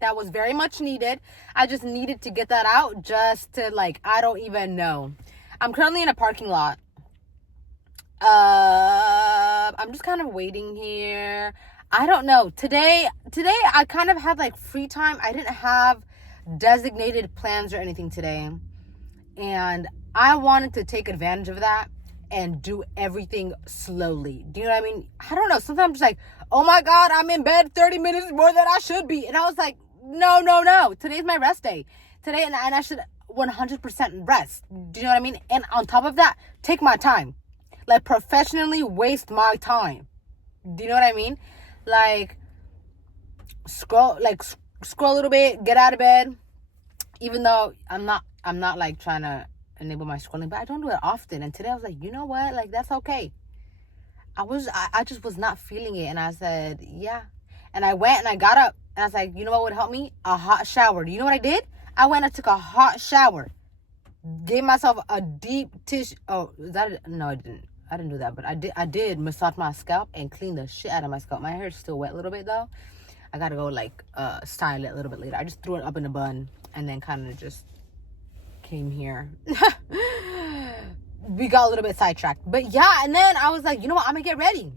That was very much needed. I just needed to get that out just to, like, I don't even know. I'm currently in a parking lot. I'm just kind of waiting here. I don't know. Today I kind of had like free time. I didn't have designated plans or anything today. And I wanted to take advantage of that and do everything slowly. Do you know what I mean? I don't know. Sometimes I'm just like, oh my God, I'm in bed 30 minutes more than I should be. And I was like, no. Today's my rest day. Today, and I should 100% rest. Do you know what I mean? And on top of that, take my time. Like, professionally waste my time. Do you know what I mean? Like, scroll a little bit, get out of bed. Even though I'm not like trying to enable my scrolling, but I don't do it often. And today I was like, you know what? Like, that's okay. I just was not feeling it. And I said, yeah. And I went and I got up and I was like, you know what would help me? A hot shower. Do you know what I did? I went and took a hot shower. Gave myself a deep tissue. Oh, no, I didn't. I didn't do that, but I did massage my scalp and clean the shit out of my scalp. My hair is still wet a little bit though. I gotta go like style it a little bit later. I just threw it up in a bun and then kind of just came here. We got a little bit sidetracked, but yeah. And then I was like, you know what? I'm gonna get ready,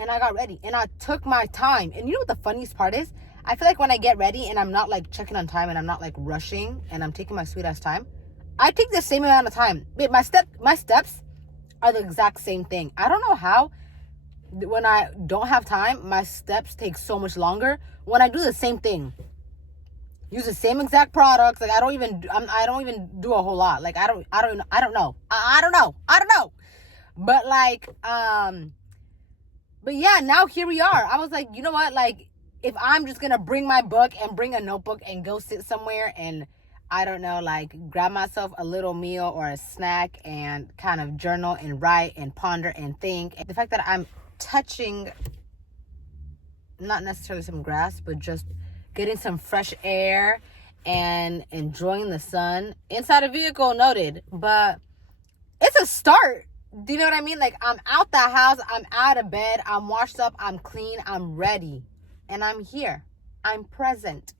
and I got ready and I took my time. And you know what the funniest part is? I feel like when I get ready and I'm not like checking on time and I'm not like rushing and I'm taking my sweet ass time, I take the same amount of time. Wait, my steps are the exact same thing. I don't know how. When I don't have time, my steps take so much longer. When I do the same thing, use the same exact products, like I don't even do a whole lot. Like I don't know. But like but yeah, now here we are. I was like, you know what? Like, if I'm just gonna bring my book and bring a notebook and go sit somewhere and I don't know, like grab myself a little meal or a snack and kind of journal and write and ponder and think. And the fact that I'm touching not necessarily some grass, but just getting some fresh air and enjoying the sun inside a vehicle, noted. But it's a start. Do you know what I mean? Like, I'm out the house, I'm out of bed, I'm washed up, I'm clean, I'm ready. And I'm here. I'm present.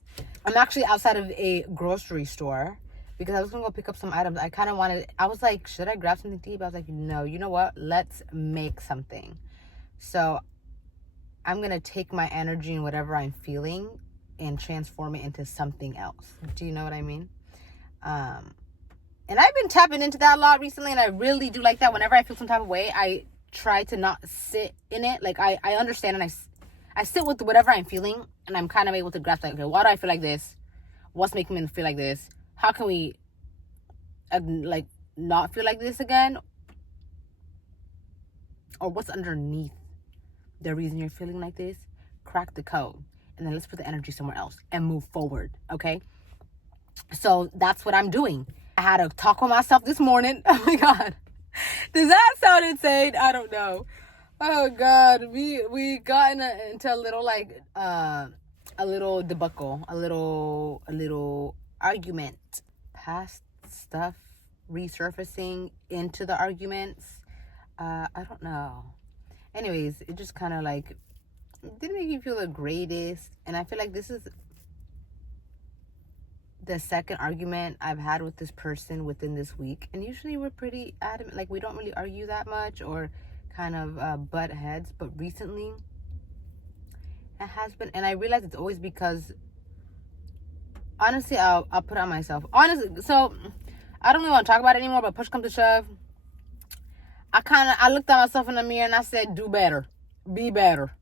I'm actually outside of a grocery store because I was gonna go pick up some items. I was like, should I grab something to eat? But I was like, no, you know what? Let's make something. So I'm gonna take my energy and whatever I'm feeling and transform it into something else. Do you know what I mean? And I've been tapping into that a lot recently, and I really do like that. Whenever I feel some type of way, I try to not sit in it. Like, I understand, and I sit with whatever I'm feeling, and I'm kind of able to grasp, like, okay, why do I feel like this? What's making me feel like this? How can we, like, not feel like this again? Or what's underneath the reason you're feeling like this? Crack the code. And then let's put the energy somewhere else and move forward, okay? So that's what I'm doing. I had a talk with myself this morning. Oh, my God. Does that sound insane? I don't know. Oh God, we got into a little like a little debacle, a little argument. Past stuff resurfacing into the arguments. I don't know. Anyways, it just kind of like didn't make me feel the greatest, and I feel like this is the second argument I've had with this person within this week, and usually we're pretty adamant, like we don't really argue that much or kind of butt heads, but recently it has been, and I realize it's always because honestly I'll put it on myself, honestly. So I don't really want to talk about it anymore, but push comes to shove, I looked at myself in the mirror and I said, do better, be better.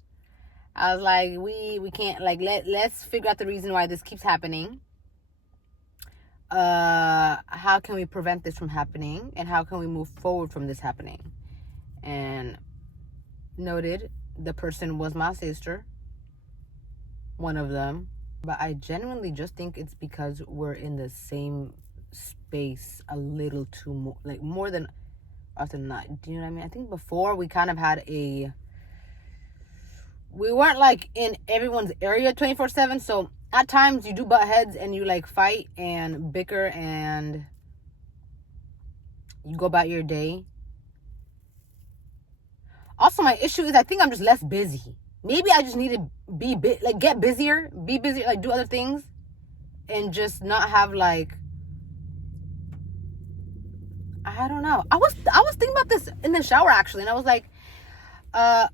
I was like, we can't, like, let's figure out the reason why this keeps happening. How can we prevent this from happening, and how can we move forward from this happening? And noted, the person was my sister, one of them, but I genuinely just think it's because we're in the same space a little too more, like more than often not. Do you know what I mean? I think before we kind of had we weren't like in everyone's area 24/7, so at times you do butt heads and you like fight and bicker and you go about your day. Also, my issue is I think I'm just less busy. Maybe I just need to get busier, like do other things, and just not have like, I don't know. I was thinking about this in the shower actually, and I was like, I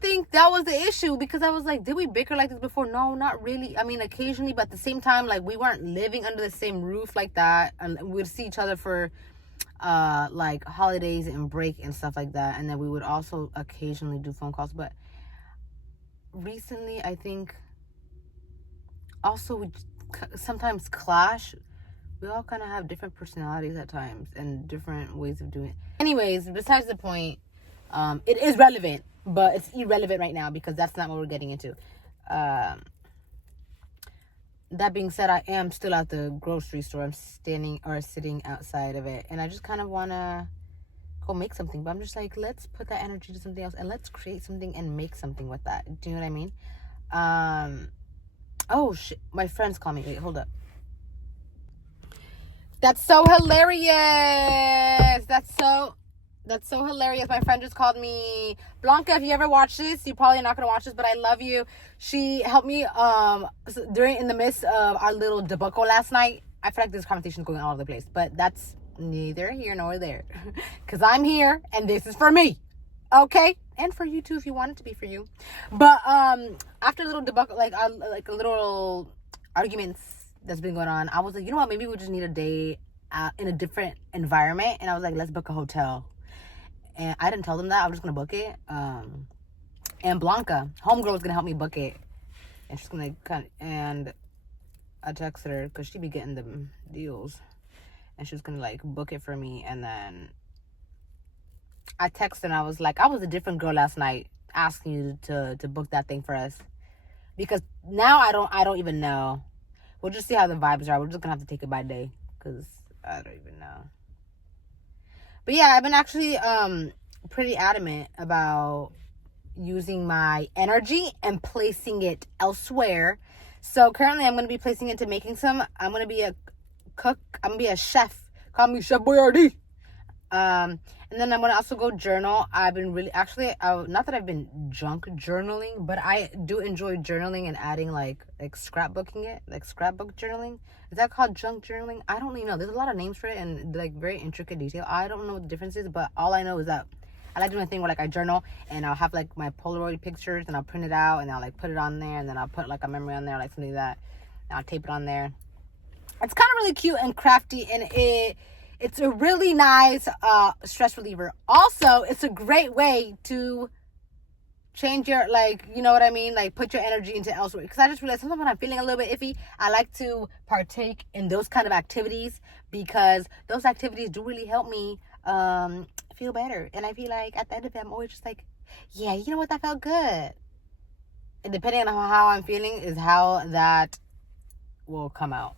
think that was the issue, because I was like, did we bicker like this before? No, not really. I mean, occasionally, but at the same time, like, we weren't living under the same roof like that, and we'd see each other for like holidays and break and stuff like that, and then we would also occasionally do phone calls. But recently, I think also we sometimes clash. We all kind of have different personalities at times and different ways of doing it. Anyways, besides the point, it is relevant, but it's irrelevant right now because that's not what we're getting into. That being said, I am still at the grocery store. I'm sitting outside of it, and I just kind of want to go make something. But I'm just like, let's put that energy to something else, and let's create something and make something with that. Do you know what I mean? Oh shit! My friends call me. Wait, hold up. That's so hilarious. That's so hilarious. My friend just called me. Blanca, if you ever watch this, you're probably not going to watch this, but I love you. She helped me in the midst of our little debacle last night. I feel like this conversation is going all over the place, but that's neither here nor there. Because I'm here, and this is for me. Okay? And for you, too, if you want it to be for you. But after a little debacle, like a little arguments that's been going on, I was like, you know what? Maybe we just need a day in a different environment. And I was like, let's book a hotel. And I didn't tell them that. I was just going to book it. And Blanca, homegirl, was going to help me book it. And she's going to and I texted her because she be getting the deals. And she was going to, like, book it for me. And then I texted and I was like, I was a different girl last night asking you to book that thing for us. Because now I don't even know. We'll just see how the vibes are. We're just going to have to take it by day. Because I don't even know. But yeah, I've been actually pretty adamant about using my energy and placing it elsewhere. So currently I'm going to be placing it to making some. I'm going to be a cook. I'm going to be a chef. Call me Chef Boyardee. And then I'm going to also go journal. I've been really, actually, not that I've been junk journaling, but I do enjoy journaling and adding like scrapbooking it, like scrapbook journaling. Is that called junk journaling? I don't really know. There's a lot of names for it and like very intricate detail. I don't know what the difference is, but all I know is that I like doing a thing where like I journal and I'll have like my Polaroid pictures and I'll print it out and I'll like put it on there and then I'll put like a memory on there, like something like that. And I'll tape it on there. It's kind of really cute and crafty, and it's a really nice stress reliever. Also, it's a great way to change your, like, you know what I mean? Like, put your energy into elsewhere. Because I just realized sometimes when I'm feeling a little bit iffy, I like to partake in those kind of activities because those activities do really help me feel better. And I feel like at the end of it, I'm always just like, yeah, you know what? That felt good. And depending on how I'm feeling is how that will come out.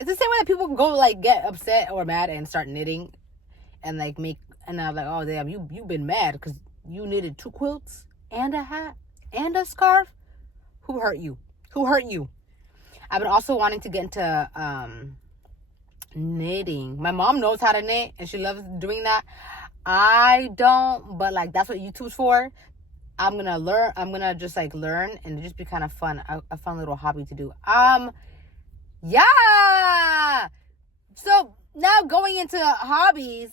It's the same way that people go like get upset or mad and start knitting and like and I'm like, oh damn, you've been mad because you knitted 2 quilts and a hat and a scarf. Who hurt you? I've been also wanting to get into knitting. My mom knows how to knit and she loves doing that. I don't, but like that's what YouTube's for. I'm gonna learn. I'm gonna just like learn and just be kind of fun, a fun little hobby to do. Yeah. So now going into hobbies,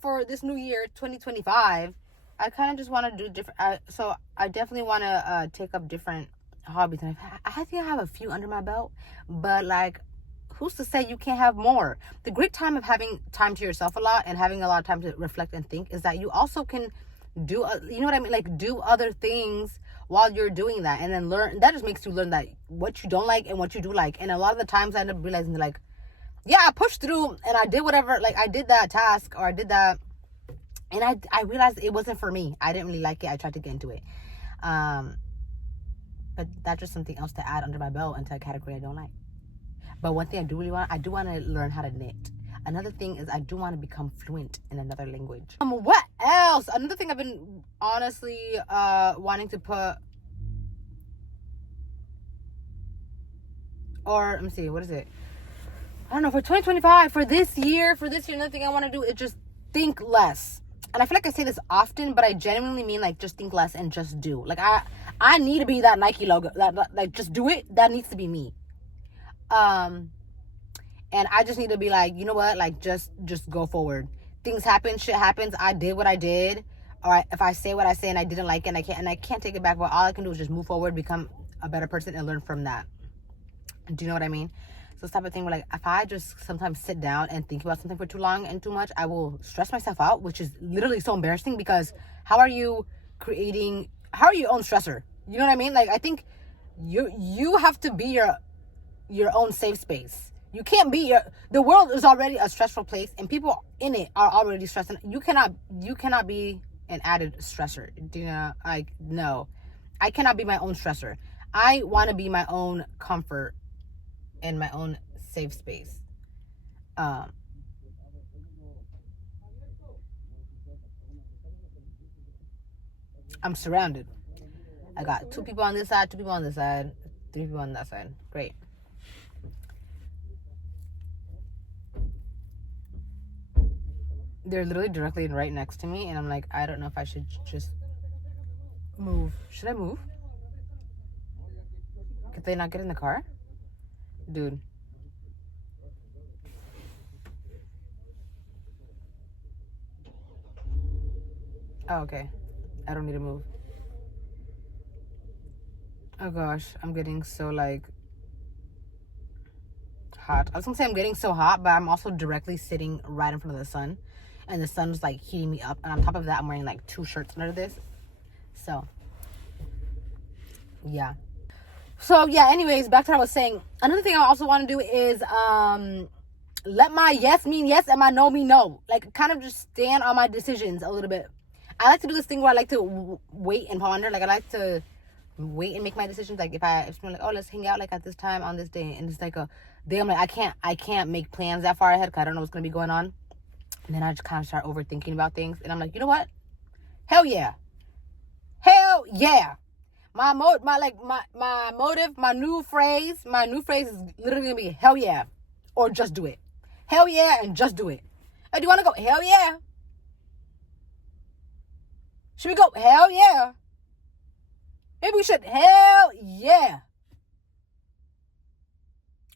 for this new year, 2025, I kind of just want to do different. So I definitely want to take up different hobbies. And I think I have a few under my belt, but like, who's to say you can't have more? The great time of having time to yourself a lot and having a lot of time to reflect and think is that you also can do, you know what I mean? Like do other things while you're doing that, and then learn. That just makes you learn that what you don't like and what you do like. And a lot of the times I end up realizing like, yeah, I pushed through and I did whatever, like I did that task or I did that, and I realized it wasn't for me. I didn't really like it. I tried to get into it, but that's just something else to add under my belt into a category I don't like. But one thing I do want to learn how to knit. Another thing is I do want to become fluent in another language. What else? Another thing I've been honestly wanting to put, or let me see, what is it? I don't know, for 2025, for this year, another thing I want to do is just think less. and I feel like I say this often, but I genuinely mean like just think less and just do. Like I need to be that Nike logo, that like just do it. That needs to be me. And I just need to be like, you know what, like just go forward. Things happen, shit happens. I did what I did, or if I say what I say and I didn't like it, and I can't take it back. But all I can do is just move forward, become a better person, and learn from that. Do you know what I mean? So this type of thing where like if I just sometimes sit down and think about something for too long and too much, I will stress myself out, which is literally so embarrassing, because how are you your own stressor? You know what I mean? Like I think you have to be your own safe space. You can't be the world is already a stressful place, and people in it are already stressed. You cannot be an added stressor. Do you know? Like, no, I cannot be my own stressor. I want to be my own comfort and my own safe space. I'm surrounded. I got 2 people on this side, 2 people on this side, 3 people on that side. Great. They're literally directly right next to me, and I'm like, I don't know if I should just move. Should I move? Could they not get in the car? Dude. Oh, okay. I don't need to move. Oh gosh, I'm getting so like hot. I was gonna say I'm getting so hot, but I'm also directly sitting right in front of the sun, and the sun's like heating me up. And on top of that, I'm wearing like 2 shirts under this. So yeah. So yeah, anyways, back to what I was saying. Another thing I also want to do is let my yes mean yes and my no mean no. Like kind of just stand on my decisions a little bit. I like to do this thing where I like to wait and ponder. Like I like to wait and make my decisions. Like if I'm like, oh, let's hang out like at this time on this day, and it's like a day I'm like, I can't make plans that far ahead because I don't know what's gonna be going on. And then I just kind of start overthinking about things, and I'm like, you know what? Hell yeah. My motive, my new phrase is literally gonna be hell yeah, or just do it. Hell yeah and just do it. Hey, do you want to go? Hell yeah. Should we go? Hell yeah. Maybe we should. Hell yeah.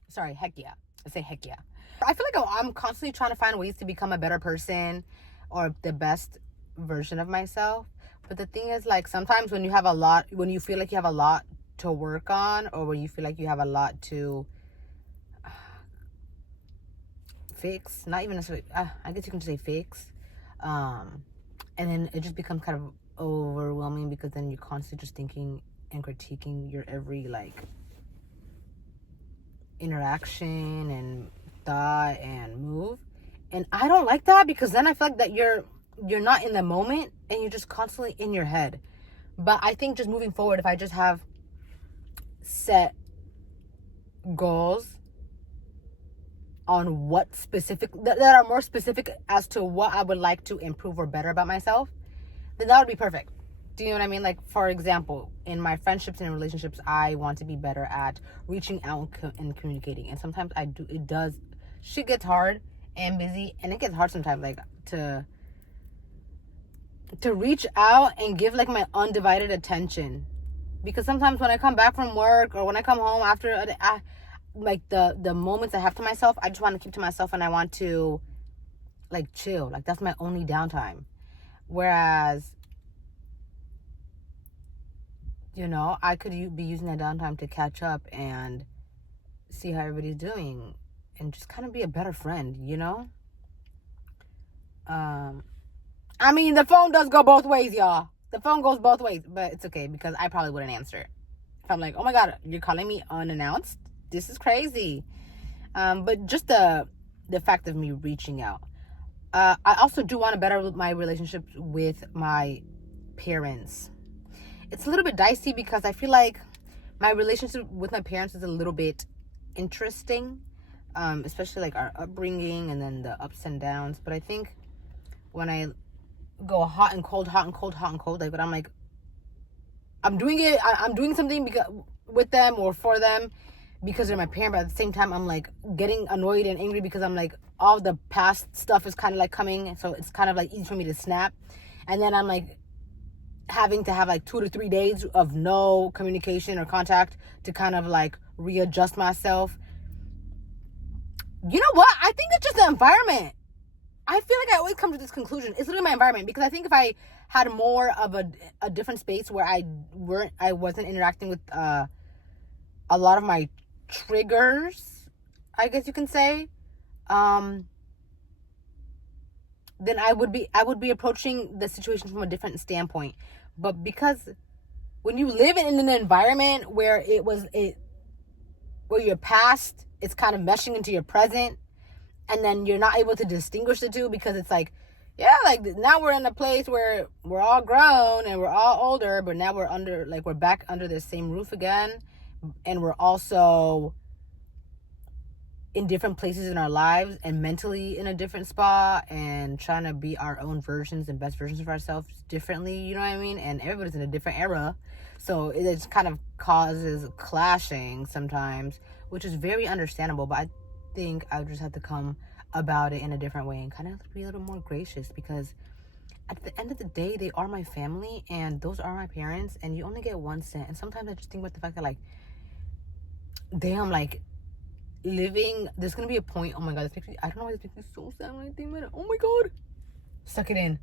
Sorry, heck yeah. I say heck yeah. I feel like I'm constantly trying to find ways to become a better person or the best version of myself. But the thing is, like, sometimes when you feel like you have a lot to work on, or when you feel like you have a lot to fix, not even necessarily, I guess you can say fix, and then it just becomes kind of overwhelming, because then you're constantly just thinking and critiquing your every, like, interaction and thought and move. And I don't like that, because then I feel like that you're not in the moment and you're just constantly in your head. But I think just moving forward, if I just have set goals on what specific that are more specific as to what I would like to improve or better about myself, then that would be perfect. Do you know what I mean? Like, for example, in my friendships and relationships, I want to be better at reaching out and communicating. And sometimes shit gets hard and busy, and it gets hard sometimes, like, to reach out and give, like, my undivided attention. Because sometimes when I come back from work, or when I come home after like the moments I have to myself, I just want to keep to myself, and I want to, like, chill. Like, that's my only downtime. Whereas, you know, I could be using that downtime to catch up and see how everybody's doing, and just kind of be a better friend, you know? I mean, the phone does go both ways, y'all. The phone goes both ways, but it's okay, because I probably wouldn't answer it. If I'm like, oh my God, you're calling me unannounced? This is crazy. But just the fact of me reaching out. I also do want to better my relationship with my parents. It's a little bit dicey, because I feel like my relationship with my parents is a little bit interesting, especially like our upbringing and then the ups and downs. But I think when I go hot and cold, like, but I'm like, I'm doing it, I'm doing something with them or for them, because they're my parent, but at the same time I'm like getting annoyed and angry because I'm like all the past stuff is kind of like coming, so it's kind of like easy for me to snap. And then I'm like having to have like 2 to 3 days of no communication or contact to kind of like readjust myself. You know what? I think it's just the environment. I feel like I always come to this conclusion. It's literally my environment, because I think if I had more of a different space where I wasn't interacting with a lot of my triggers, I guess you can say, then I would be approaching the situation from a different standpoint. But because when you live in an environment where where your past is kind of meshing into your present, and then you're not able to distinguish the two, because it's like, yeah, like now we're in a place where we're all grown and we're all older, but now we're back under the same roof again, and we're also in different places in our lives and mentally in a different spot and trying to be our own versions and best versions of ourselves differently, you know what I mean? And everybody's in a different era, so it just kind of causes clashing sometimes, which is very understandable. But I think I would just have to come about it in a different way and kind of be a little more gracious, because at the end of the day, they are my family and those are my parents, and you only get one cent. And sometimes I just think about the fact that, like, damn, like, there's gonna be a point, oh my god, I don't know why this makes me so sad when I think about it. Oh my god, suck it in,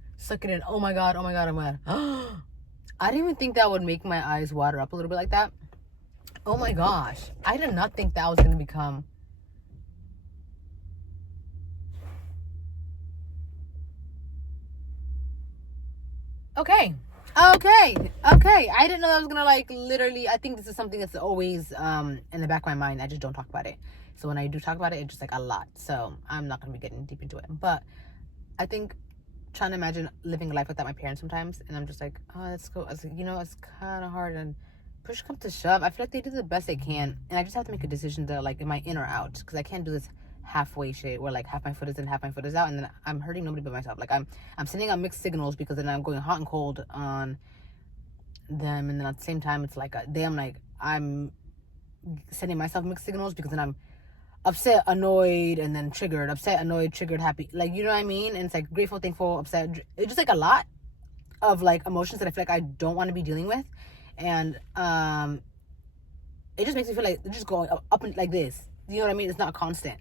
oh my god, I didn't even think that would make my eyes water up a little bit like that. Oh my gosh, I did not think that was gonna become okay. I didn't know that was gonna, like, literally, I think this is something that's always in the back of my mind. I just don't talk about it. So when I do talk about it, it's just like a lot. So I'm not gonna be getting deep into it. But I think trying to imagine living a life without my parents sometimes, and I'm just like, oh, that's cool. It's kind of hard, and push comes to shove, I feel like they do the best they can, and I just have to make a decision to, like, am I in or out? Because I can't do this halfway shit where, like, half my foot is in, half my foot is out, and then I'm hurting nobody but myself. Like, I'm sending out mixed signals, because then I'm going hot and cold on them, and then at the same time it's like I'm sending myself mixed signals, because then I'm upset, annoyed, and then triggered, upset, annoyed, triggered, happy, like, you know what I mean? And it's like grateful, thankful, upset. It's just like a lot of, like, emotions that I feel like I don't want to be dealing with, and it just makes me feel like it's just going up and like this, you know what I mean? It's not constant.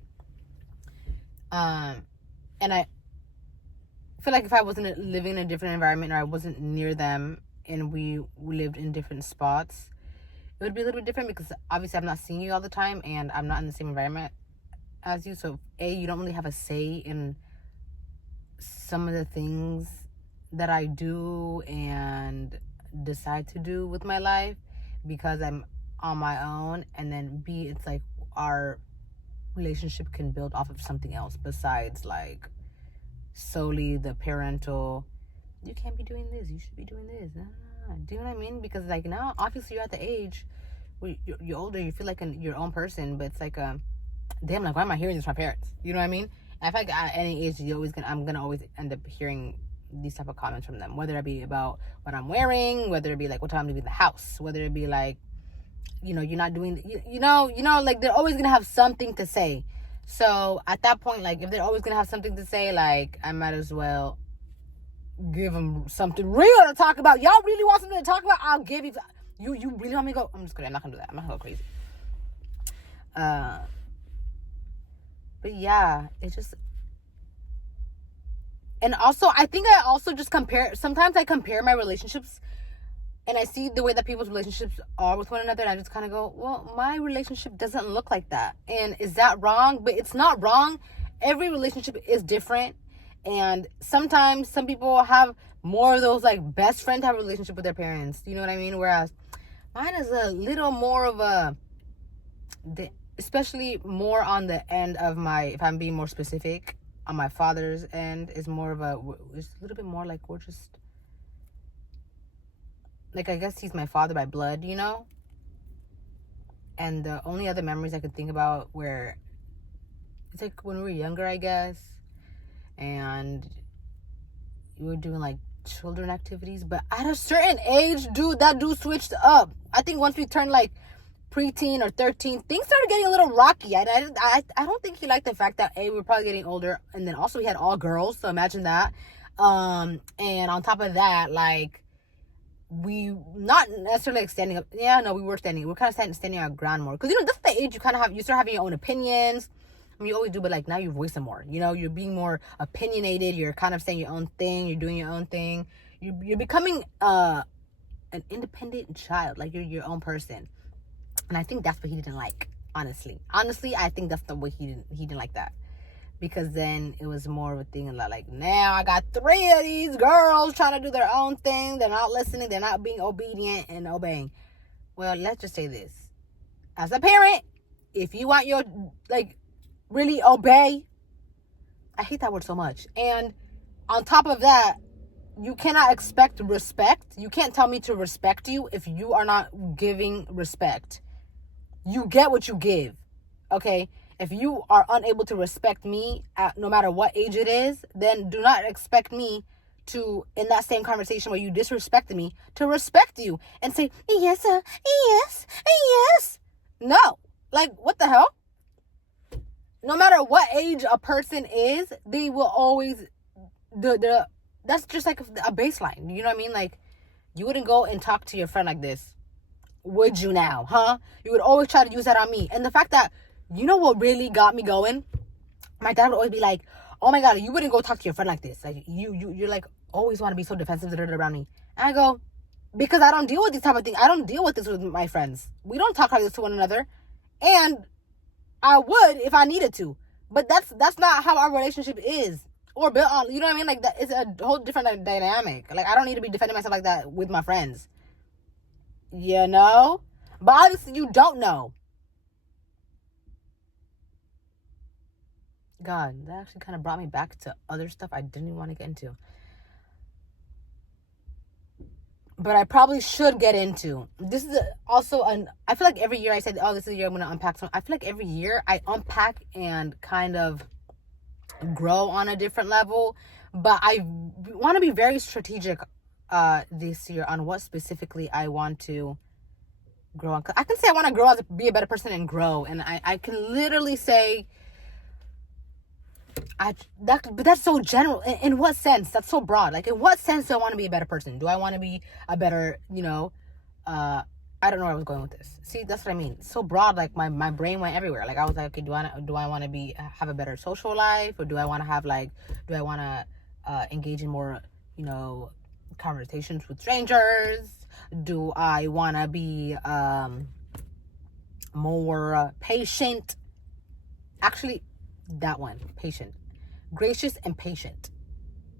And I feel like if I wasn't living in a different environment, or I wasn't near them, and we lived in different spots, it would be a little bit different, because obviously I'm not seeing you all the time, and I'm not in the same environment as you. So you don't really have a say in some of the things that I do and decide to do with my life, because I'm on my own. And then B, it's like our relationship can build off of something else besides, like, solely the parental, you can't be doing this, you should be doing this. Do you know what I mean? Because, like, now obviously you're at the age where you're older, you feel like your own person, but it's like, damn, like, why am I hearing this from my parents? You know what I mean? And I feel like at any age I'm gonna always end up hearing these type of comments from them, whether it be about what I'm wearing, whether it be like what time I'm leaving the house, whether it be like, you're not doing, like, they're always gonna have something to say. So at that point, like, if they're always gonna have something to say, like, I might as well give them something real to talk about. Y'all really want something to talk about? I'll give you. You really want me to go? I'm just kidding. I'm not gonna do that. I'm not gonna go crazy. But yeah, it just. And also, I think I also just sometimes I compare my relationships, and I see the way that people's relationships are with one another, and I just kind of go, well, my relationship doesn't look like that. And is that wrong? But it's not wrong. Every relationship is different. And sometimes some people have more of those, like, best friend type relationship with their parents. You know what I mean? Whereas mine is a little more of especially more on the end of if I'm being more specific, on my father's end, is more of it's a little bit more like we're just, like, I guess he's my father by blood, you know? And the only other memories I could think about where it's like when we were younger, I guess, and we were doing, like, children activities, but at a certain age, dude, that dude switched up. I think once we turned, like, preteen or 13, things started getting a little rocky. I don't think he liked the fact that we're probably getting older, and then also we had all girls, so imagine that. And on top of that, like, we not necessarily like standing up. Yeah, no, we were standing. We're kind of standing our ground more, because that's the age you start having your own opinions. I mean, you always do, but like now you're voicing more. You're being more opinionated. You're kind of saying your own thing. You're doing your own thing. You're becoming an independent child. Like, you're your own person. And I think that's what he didn't like. Honestly, I think that's the way he didn't like that, because then it was more of a thing like, now I got 3 of these girls trying to do their own thing. They're not listening. They're not being obedient and obeying. Well, let's just say this: as a parent, if you want your really obey, I hate that word so much. And on top of that, you cannot expect respect. You can't tell me to respect you if you are not giving respect. You get what you give, okay? If you are unable to respect me, no matter what age it is, then do not expect me to, in that same conversation where you disrespected me, to respect you and say, yes, yes. No. Like, what the hell? No matter what age a person is, they will always, that's just like a baseline. You know what I mean? Like, you wouldn't go and talk to your friend like this. Would you now, huh? You would always try to use that on me. And the fact that, you know what really got me going? My dad would always be like, oh my God, you wouldn't go talk to your friend like this. Like, you're like, always want to be so defensive around me. And I go, because I don't deal with these type of things. I don't deal with this with my friends. We don't talk like this to one another. And I would if I needed to. But that's not how our relationship is. Or built on, you know what I mean? Like, that it's a whole different dynamic. Like, I don't need to be defending myself like that with my friends. You know? But obviously you don't know. God, that actually kind of brought me back to other stuff I didn't even want to get into. But I probably should get into. This is also I feel like every year I said, oh, this is the year I'm going to unpack something. I feel like every year I unpack and kind of grow on a different level. But I want to be very strategic this year on what specifically I want to grow on. I can say I want to grow as be a better person and grow. And I can literally say, but that's so general. In what sense? That's so broad. Like, in what sense do I want to be a better person? Do I want to be a better, I don't know where I was going with this. See, that's what I mean. It's so broad. Like, my brain went everywhere. Like, I was like, okay, do I want to have a better social life, or do I want to have do I want to engage in more, conversations with strangers? Do I want to be more patient? Actually, that one, patient, gracious and patient.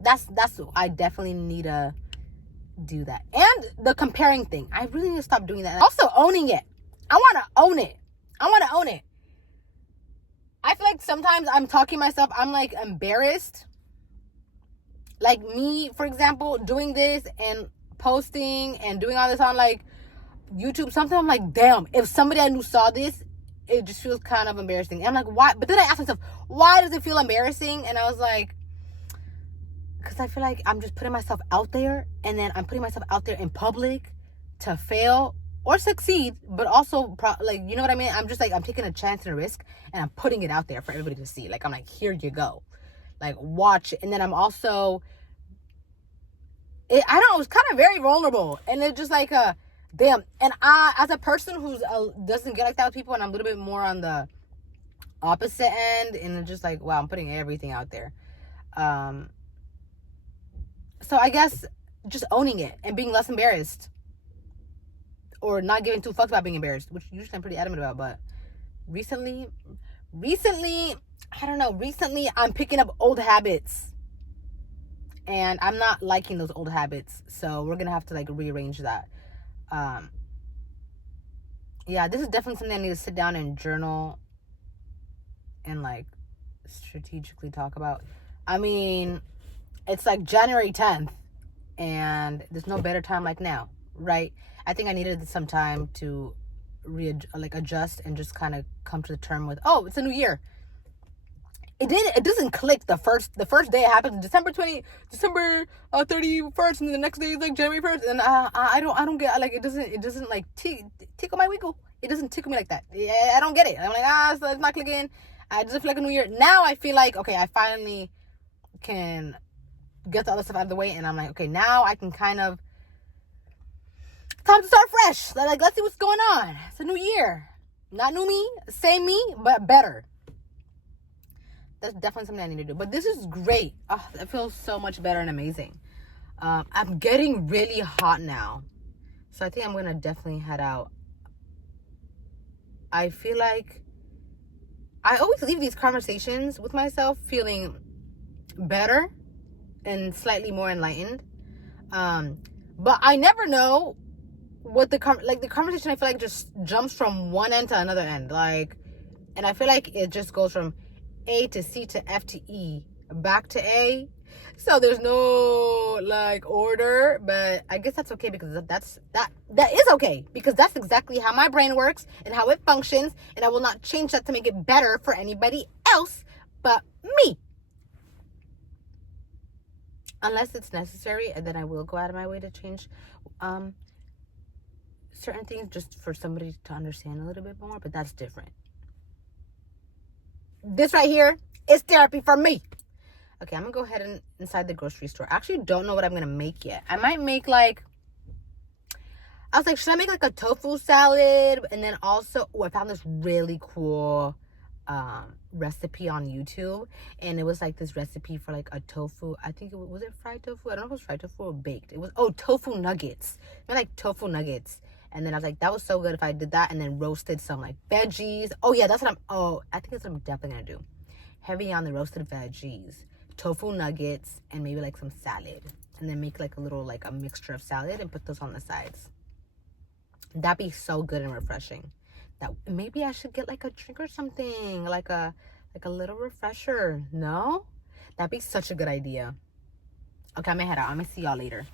That's I definitely need to do that. And the comparing thing, I really need to stop doing that. Also, owning it. I want to own it. I feel like sometimes I'm talking to myself, I'm like embarrassed. Like, me, for example, doing this and posting and doing all this on like YouTube, something, I'm like, damn, if somebody I knew saw this, it just feels kind of embarrassing. And I'm like, why? But then I asked myself, why does it feel embarrassing? And I was like, because I feel like I'm just putting myself out there, and then I'm putting myself out there in public to fail or succeed, but also you know what I mean? I'm just like, I'm taking a chance and a risk, and I'm putting it out there for everybody to see. Like, I'm like, here you go, like, watch it. And then I'm also, I don't know, it's kind of very vulnerable, and it's just like damn. And I, as a person who doesn't get like that with people, and I'm a little bit more on the opposite end, and it's just like, wow, I'm putting everything out there. So I guess just owning it and being less embarrassed, or not giving two fucks about being embarrassed, which usually I'm pretty adamant about. But recently, I don't know, I'm picking up old habits, and I'm not liking those old habits. So we're going to have to like rearrange that. Yeah, this is definitely something I need to sit down and journal and like strategically talk about. I mean, it's like January 10th, and there's no better time like now, right? I think I needed some time to adjust and just kind of come to the term with, oh, it's a new year. It doesn't click the first day it happens, December 31st, and then the next day is like January 1st, and I don't get, like, it doesn't like tickle my winkle. It doesn't tickle me like that. Yeah, I don't get it. I'm like, so it's not clicking. I just feel like a new year. Now I feel like, okay, I finally can get the other stuff out of the way, and I'm like, okay, now I can kind of, time to start fresh. Like, let's see what's going on. It's a new year. Not new me, same me, but better. That's definitely something I need to do. But this is great. Oh, it feels so much better and amazing. I'm getting really hot now, so I think I'm gonna definitely head out. I feel like I always leave these conversations with myself feeling better and slightly more enlightened. But I never know what the conversation, I feel like, just jumps from one end to another end. Like, and I feel like it just goes from A to C to F to E back to A. So there's no like order, but I guess that's okay, because that is okay, because that's exactly how my brain works and how it functions, and I will not change that to make it better for anybody else but me. Unless it's necessary, and then I will go out of my way to change certain things just for somebody to understand a little bit more, but that's different. This right here is therapy for me. Okay, I'm gonna go ahead and inside the grocery store. I actually don't know what I'm gonna make yet. I might make I was like, should I make like a tofu salad? And then also, I found this really cool recipe on YouTube, and it was like this recipe for like a tofu. I think was it fried tofu? I don't know if it was fried tofu or baked. It was tofu nuggets. Like tofu nuggets. And then I was like, that was so good if I did that, and then roasted some like veggies. Oh yeah, that's what I think that's what I'm definitely gonna do. Heavy on the roasted veggies, tofu nuggets, and maybe like some salad, and then make like a little like a mixture of salad and put those on the sides. That'd be so good and refreshing. That maybe I should get like a drink or something, like a little refresher. No, that'd be such a good idea. Okay, I'm gonna head out. I'm gonna see y'all later.